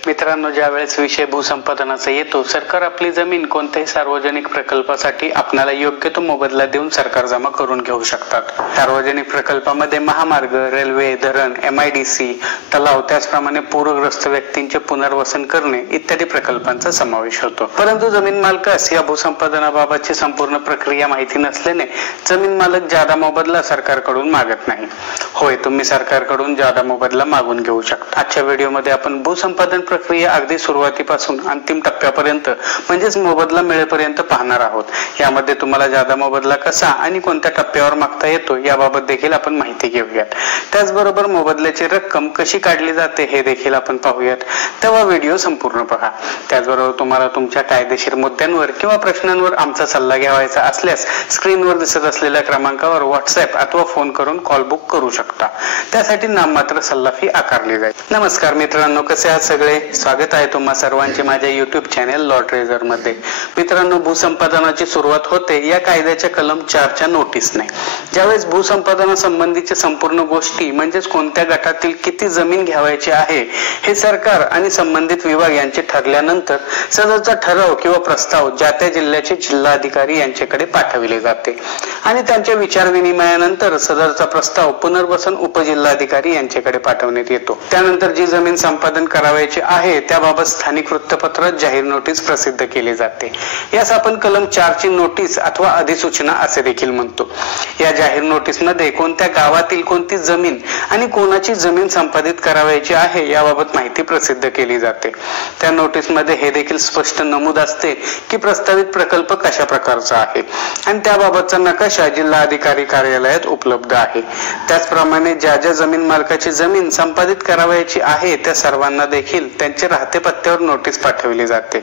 मित्रांनो, ज्यावेळेस विषय भूसंपादनाचा येतो, सरकार आपली जमीन कोणत्याही सार्वजनिक प्रकल्पासाठी आपणाला योग्य तो मोबदला देऊन सरकार जमा करून घेऊ शकतात. सार्वजनिक प्रकल्पामध्ये महामार्ग, रेल्वे, धरण, MIDC, तलाव, त्याचप्रमाणे पूरग्रस्त व्यक्तींचे पुनर्वसन करणे इत्यादी प्रकल्पांचा समावेश होतो. परंतु जमीन मालकास या भूसंपादनाबाबतची संपूर्ण प्रक्रिया माहिती नसल्याने जमीन मालक जादा मोबदला सरकारकडून मागत नाही. होय, तुम्ही सरकारकडून जादा मोबदला मागून घेऊ शकता. आजच्या व्हिडिओमध्ये आपण भूसंपादन प्रक्रिया अगदी सुरुवातीपासून अंतिम टप्प्यापर्यंत म्हणजेच मोबदला मिळेपर्यंत पाहणार आहोत. यामध्ये तुम्हाला जादा मोबदला कसा आणि कोणत्या टप्प्यावर मागता येतो याबाबत देखील आपण माहिती घेऊयात. त्याचबरोबर मोबदल्याची रक्कम कशी काढली जाते हे देखील आपण पाहूयात. तेव्हा व्हिडिओ संपूर्ण पहा. त्याचबरोबर तुम्हाला तुमच्या कायदेशीर मुद्द्यांवर किंवा प्रश्नांवर आमचा सल्ला घ्यावायचा असल्यास स्क्रीनवर दिसत असलेल्या क्रमांकावर व्हॉट्सअप अथवा फोन करून कॉल बुक करू शकता. त्यासाठी नाममात्र सल्ला फी आकारली जाईल. नमस्कार मित्रांनो, कसे आहात सगळे? स्वागत आहे तुम्हा सर्वांचे माझ्या युट्यूब चॅनेल लॉ ट्रेझर मध्ये. मित्रांनो, भूसंपादनाची सुरुवात होते या कायद्याच्या कलम 4च्या नोटीसने. ज्यावेळेस भूसंपादनासंबंधीच्या संपूर्ण गोष्टी म्हणजेच कोणत्या गटातील किती जमीन घ्यावायची आहे हे सरकार आणि संबंधित विभाग यांचे ठरल्यानंतर सदरचा ठराव किंवा प्रस्ताव ज्या त्या जिल्ह्याचे जिल्हाधिकारी यांच्याकडे पाठविले जाते आणि त्यांच्या विचारविनिमयानंतर सदरचा प्रस्ताव पुनर्वसन उपजिल्हाधिकारी यांच्याकडे पाठवण्यात येतो. त्यानंतर जी जमीन संपादन करावायची आहे त्याबाबत स्थानिक वृत्तपत्रात जाहीर नोटीस प्रसिद्ध केली जाते. यास आपण कलम 4ची नोटीस अथवा अधिसूचना असे देखील म्हणतो. या जाहीर नोटीस मध्ये कोणत्या गावातील कोणती जमीन आणि कोणाची जमीन संपादित करावायची आहे याबाबत माहिती प्रसिद्ध केली जाते. त्या नोटीस मध्ये हे देखील स्पष्ट नमूद असते की प्रस्तावित प्रकल्प कशा प्रकारचा आहे आणि त्याबाबतचा नकाशा जिल्हाधिकारी कार्यालयात उपलब्ध आहे. त्याचप्रमाणे ज्या ज्या जमीन मालकाची जमीन संपादित करावायची आहे त्या सर्वांना देखील त्यांचे राहते पत्त्यावर नोटीस पाठवली जाते.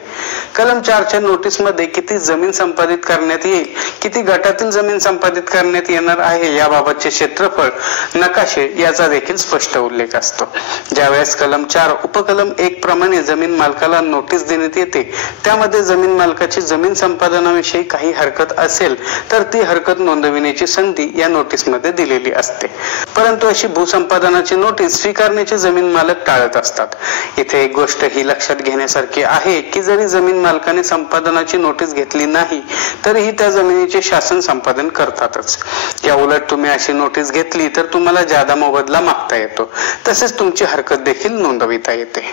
कलम 4च्या नोटीस मध्ये किती जमीन संपादित करण्यात येईल, किती गटातील जमीन संपादित करण्यात येणार आहे याबाबतचे क्षेत्रफळ, नकाशे याचा देखील स्पष्ट उल्लेख असतो. ज्यावेळेस कलम 4 उपकलम 1 प्रमाणे जमीन मालकाला नोटीस देण्यात येते त्यामध्ये जमीन मालकाची जमीन संपादनाविषयी काही हरकत असेल तर ती हरकत नोंदविण्याची संधी या नोटीस मध्ये दिलेली असते. परंतु अशी भूसंपादनाची नोटीस स्वीकारण्याचे जमीन मालक टाळत असतात. इथे एक गोष्ट ही लक्षात घेण्यासारखी आहे की जरी जमीन मालकाने संपादनाची नोटीस घेतली नाही तरीही त्या जमिनीचे शासन संपादन करतातच. या उलट तुम्ही अशी नोटीस घेतली तर तुम्हाला जादा मोबदला मागता येतो, तसेच तुमची हरकत देखील नोंदविता येते.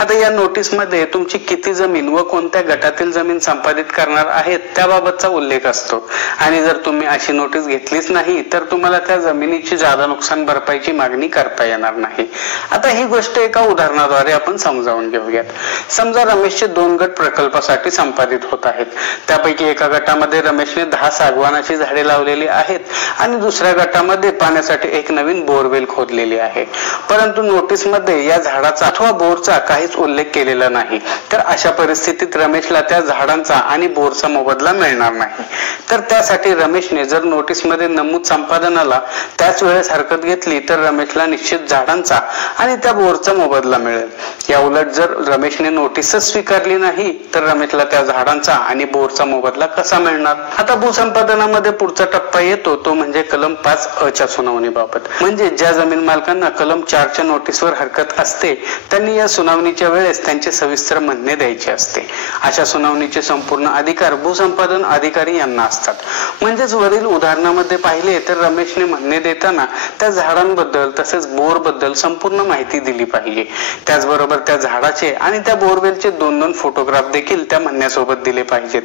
आता या नोटीस मध्ये तुमची किती जमीन व कोणत्या गटातील जमीन संपादित करणार आहेत त्याबाबतचा उल्लेख असतो आणि जर तुम्ही अशी नोटीस घेतलीच नाही तर तुम्हाला त्या जमिनीची जादा नुकसान भरपाईची मागणी करता येणार नाही. आता ही गोष्ट एका उदाहरणाद्वारे आपण समजावून घेऊयात. समजा रमेशचे 2 गट प्रकल्पासाठी संपादित होत आहेत. त्यापैकी एका गटामध्ये रमेशने 10 सागवानाची झाडे लावलेली आहेत आणि दुसऱ्या गटामध्ये पाण्यासाठी एक नवीन बोरवेल खोदलेली आहे. परंतु नोटीस मध्ये या झाडाचा अथवा बोरचा काहीच उल्लेख केलेला नाही. तर अशा परिस्थितीत रमेशला त्या झाडांचा आणि बोरचा मोबदला मिळणार नाही. तर त्यासाठी रमेशने जर नोटीस मध्ये नमूद संपादनाला त्याच वेळेस हरकत घेतली तर रमेशला निश्चित झाडांचा आणि त्या बोरचा मोबदला मिळेल. या उलट जर रमेशने नोटीसच स्वीकारली नाही तर रमेशला त्या झाडांचा आणि बोरचा मोबदला कसा मिळणार? आता भूसंपादनामध्ये पुढचा टप्पा येतो तो म्हणजे कलम 5(अ)च्या सुनावणीबाबत. म्हणजे ज्या जमीन मालकांना कलम 4च्या नोटीसवर हरकत असते त्यांनी या सुनावणीच्या वेळेस त्यांचे सविस्तर म्हणणे द्यायचे असते. अशा सुनावणीचे संपूर्ण अधिकार भूसंपादन अधिकारी यांना असतात. म्हणजेच वरील उदाहरणामध्ये पाहिले तर रमेशने म्हणणे देताना त्या झाडांबद्दल तसेच बोर बद्दल संपूर्ण माहिती दिली पाहिजे. त्याचबरोबर त्या झाडाचे आणि त्या बोरवेलचे 2-2 फोटोग्राफ देखील त्या म्हणण्यासोबत दिले पाहिजेत.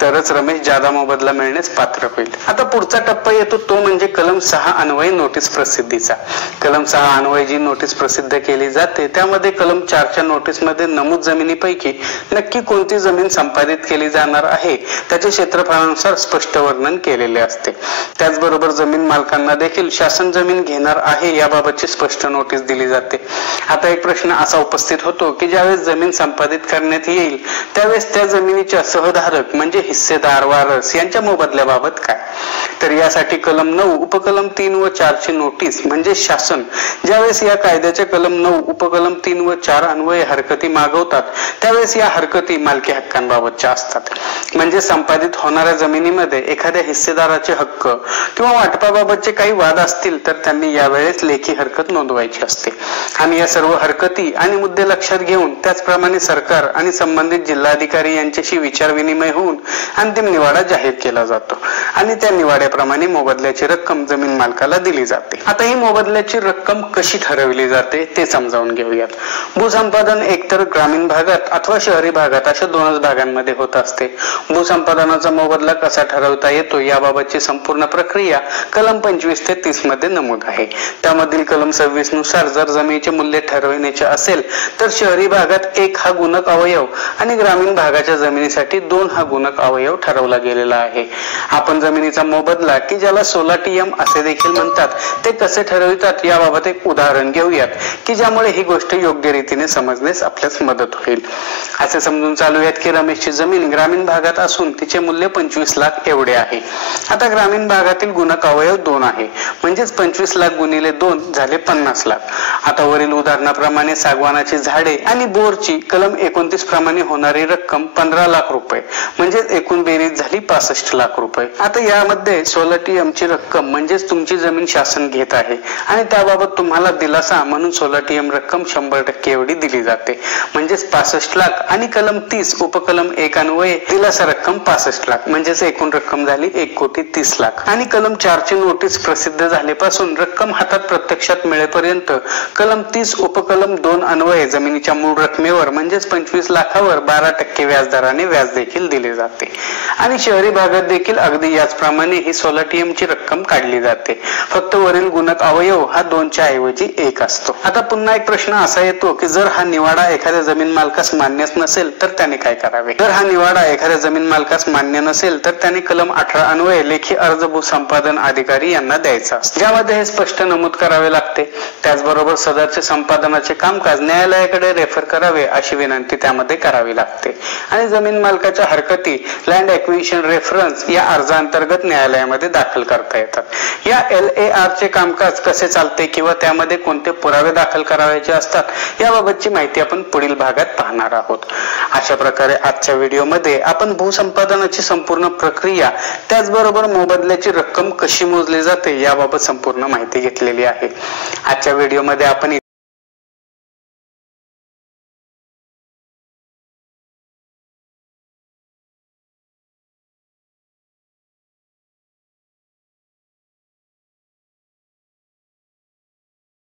तरच रमेश जादा मोबदला मिळण्यास पात्र होईल. आता पुढचा टप्पा येतो तो म्हणजे कलम 6 अन्वये नोटीस प्रसिद्धीचा. कलम 6 अन्वये जी नोटीस प्रसिद्ध केली जाते त्यामध्ये कलम 4च्या नोटीस मध्ये नमूद जमिनीपैकी नक्की कोणती जमीन संपादित केली जाणार आहे त्याचे क्षेत्रफळानुसार स्पष्ट वर्णन केलेले असते. त्याचबरोबर जमीन मालकांना देखील शासन जमीन घेणार आहे याबाबतची स्पष्ट नोटीस दिली जाते. आता एक प्रश्न असा उपस्थित होतो की ज्यावेळेस जमीन संपादित करण्यात येईल त्यावेळेस त्या जमिनीच्या सहधारक म्हणजे हिस्सेदार, वारस यांच्या मोबदल्याबाबत काय? तर यासाठी कलम 9 उपकलम 3 व 4 ची नोटीस म्हणजे शासन ज्यावेळेस या कायद्याच्या कलम 9 उपकलम 3 व 4 अन्वये हरकती मागवतात त्यावेळेस या हरकती मालकी हक्कांबाबतच्या असतात। म्हणजे संपादित होणाऱ्या जमिनीमध्ये एखाद्या हिस्सेदाराचे हक्क किंवा वाटपाबाबतचे काही वाद असतील तर त्यांनी यावेळेस लेखी हरकत नोंदवायची असते आणि या सर्व हरकती आणि मुद्दे लक्षात घेऊन त्याचप्रमाणे सरकार आणि संबंधित जिल्हाधिकारी यांच्याशी विचारविनिमय होऊन अंतिम निवाडा जाहीर केला जातो आणि त्या निवाड्याप्रमाणे मोबदल्याची रक्कम जमीन मालकाला दिली जाते। आता ही मोबदल्याची रक्कम कशी ठरवली जाते ते समजावून घेऊयात। भूसंपादन एकतर ग्रामीण भागात अथवा शहरी भागात अशा दोनच भागांमध्ये होत असते। भूसंपादनाचा मोबदला कसा ठरवता येतो याबाबतची संपूर्ण प्रक्रिया कलम 25 ते 30 मध्ये नमूद आहे। त्यामधील कलम 26 नुसार जर जमिनीचे मूल्य ठरविण्याचे असेल तर शहरी भागात 1 हा गुणक अवयव आणि ग्रामीण भागाच्या जमिनीसाठी 2 हा गुणक अवयव ठरवला गेलेला आहे। आपण जमिनीचा मोबदला की ज्याला सोलाटियम असे देखील म्हणतात ते कसे ठरवितात याबाबत एक उदाहरण घेऊयात की ज्यामुळे ही गोष्ट योग्य रीतीने समजण्यास आपल्यास मदत होईल। असे समजून चालूयात की रमेशची जमीन ग्रामीण भागात असून तिचे मूल्य 25 लाख एवढे आहे। आता ग्रामीण भागातील गुणक अवयव 2 आहे म्हणजेच 25 लाख गुणिले 2 झाले 50 लाख। आता वरील उदाहरणाप्रमाणे सागवानाची झाडे आणि बोरची कलम 29 प्रमाणे होणारी रक्कम 15 लाख रुपये म्हणजेच एकूण बेरीज झाली 65 लाख रुपये। आता यामध्ये सोलाटियमची रक्कम म्हणजेच तुमची जमीन शासन घेत आहे आणि त्याबाबत तुम्हाला दिलासा म्हणून सोलाटियम रक्कम 100% एवढी दिली जाते म्हणजेच 65 लाख आणि कलम 30 उपकलम 1 अन्वये दिलासा रक्कम 65 लाख म्हणजेच एकूण रक्कम झाली 1,30,00,000 आणि कलम 4 ची नोटीस प्रसिद्ध झाल्यापासून रक्कम हातात प्रत्यक्षात मिळेपर्यंत कलम 30 उपकलम 2 अन्वये जमिनीच्या मूळ रकमेवर म्हणजेच 25 लाखावर 12% व्याजदराने व्याज देखील दिले जाते आणि शहरी भागात देखील अगदी याचप्रमाणे ही सोलाटियमची रक्कम काढली जाते। फक्त वरील गुणक अवयव हा 2 च्या ऐवजी 1 असतो। आता पुन्हा एक प्रश्न असा येतो की जर हा निवाडा एखाद्या जमीन मालकास मान्यच नसेल तर त्याने काय करावे? जर हा निवाडा एखाद्या जमीन मालकास मान्य नसेल तर त्याने कलम 18 अन्वये लेखी अर्ज भूसंपादन अधिकारी यांना द्यायचा असतो ज्यामध्ये हे स्पष्ट नमूद करावे लागते। त्याचबरोबर सदरचे संपादनाचे कामकाज न्यायालयाकडे रेफर करावे अशी विनंती त्यामध्ये करावी लागते आणि जमीन मालकाच्या हरकती लँड ॲक्विजिशन रेफरन्स या अर्जाअंतर्गत न्यायालयामध्ये दाखल करता येतात। या LAR चे कामकाज कसे चालते किंवा त्यामध्ये कोणते पुरावे दाखल करायचे असतात याबाबतची माहिती आपण पुढील भागात पाहणार आहोत। अशा प्रकारे आजच्या व्हिडिओमध्ये आपण भूसंपादनाची संपूर्ण प्रक्रिया त्याचबरोबर मोबदल्याची रक्कम कशी मोजली जाते याबाबत संपूर्ण माहिती घेतलेली आहे। आजच्या व्हिडिओमध्ये आपण